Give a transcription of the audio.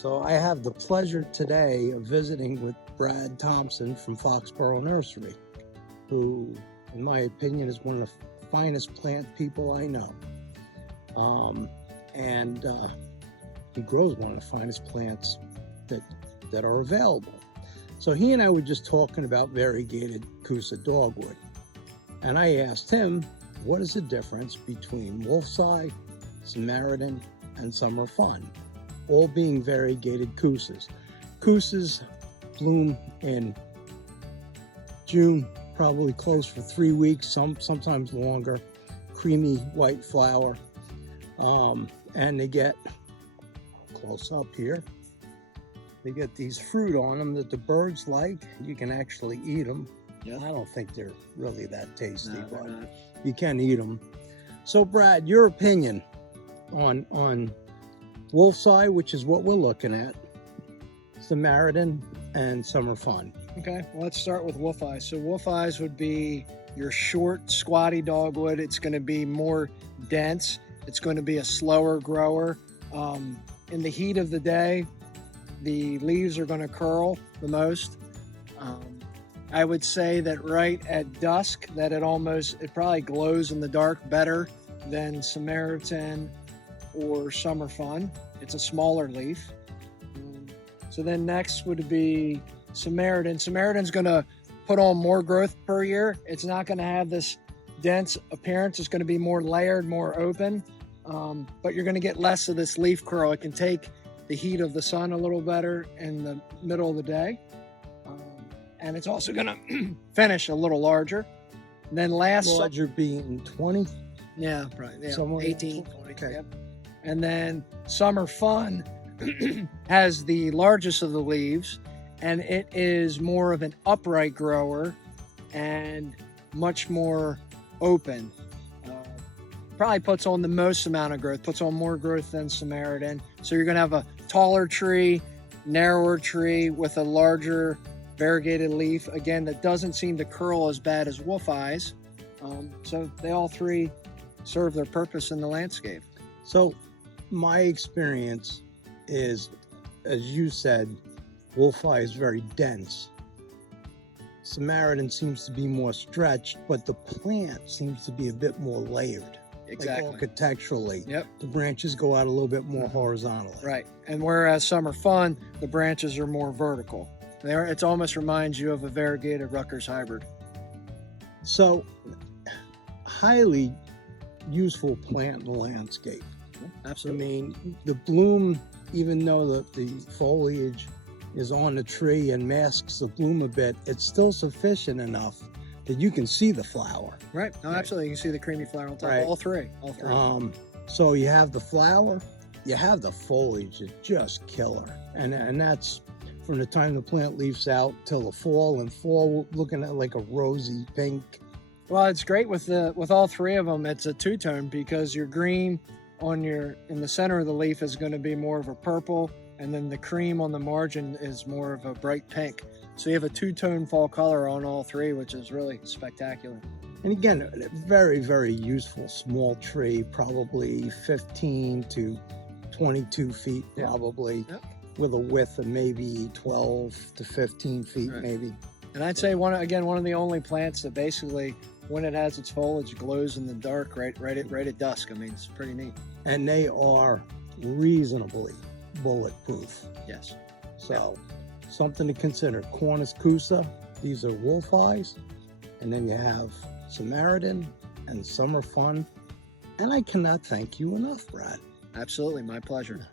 So I have the pleasure today of visiting with Brad Thompson from Foxborough Nursery, who, in my opinion, is one of the finest plant people I know. He grows one of the finest plants that are available. So he and I were just talking about variegated Kousa Dogwood. And I asked him, what is the difference between Wolf's Eye, Samaritan, and Summer Fun, all being variegated Kousas. Kousas bloom in June, probably close for 3 weeks, sometimes longer, creamy white flower. And they get, close up here, they get these fruit on them that the birds like. You can actually eat them. Yeah. I don't think they're really that tasty, no, but you can eat them. So Brad, your opinion on Wolf's Eye, which is what we're looking at, Samaritan, and Summer Fun. Okay, well, let's start with Wolf Eyes. So Wolf Eyes would be your short, squatty dogwood. It's going to be more dense. It's going to be a slower grower. In the heat of the day, the leaves are going to curl the most. I would say that right at dusk, that it probably glows in the dark better than Samaritan or Summer Fun. It's a smaller leaf. So then next would be Samaritan. Samaritan's going to put on more growth per year. It's not going to have this dense appearance. It's going to be more layered, more open, but you're going to get less of this leaf curl. It can take the heat of the sun a little better in the middle of the day. And it's also going to finish a little larger. And then larger being 20? Yeah, right. Yeah, somewhere 18, 20. Okay. Yep. And then Summer Fun has the largest of the leaves, and it is more of an upright grower and much more open. Probably puts on the most amount of growth, puts on more growth than Samaritan. So you're going to have a taller tree, narrower tree with a larger variegated leaf, again, that doesn't seem to curl as bad as Wolf Eyes. So they all three serve their purpose in the landscape. So my experience is, as you said, Wolf Eye is very dense. Samaritan seems to be more stretched, but the plant seems to be a bit more layered. Exactly. Like architecturally. Yep. The branches go out a little bit more horizontally. Right. And whereas Summer Fun, the branches are more vertical. It almost reminds you of a variegated Rutgers hybrid. So, highly useful plant in the landscape. Absolutely. I mean, the bloom, even though the foliage is on the tree and masks the bloom a bit, it's still sufficient enough that you can see the flower. Right. No, absolutely. You can see the creamy flower on top. Right. All three. So you have the flower, you have the foliage, it's just killer. And that's from the time the plant leaves out till the fall. And fall, we're looking at like a rosy pink. Well, it's great with all three of them. It's a two-tone because your green in the center of the leaf is going to be more of a purple, and then the cream on the margin is more of a bright pink. So you have a two-tone fall color on all three, which is really spectacular. And again, a very, very useful small tree, probably 15 to 22 feet probably, with a width of maybe 12 to 15 feet maybe. And I'd say one of the only plants that basically, when it has its foliage, glows in the dark right at dusk. I mean, it's pretty neat. And they are reasonably bulletproof. Yes. So something to consider. Cornus Kousa, these are Wolf Eyes. And then you have Samaritan and Summer Fun. And I cannot thank you enough, Brad. Absolutely, my pleasure.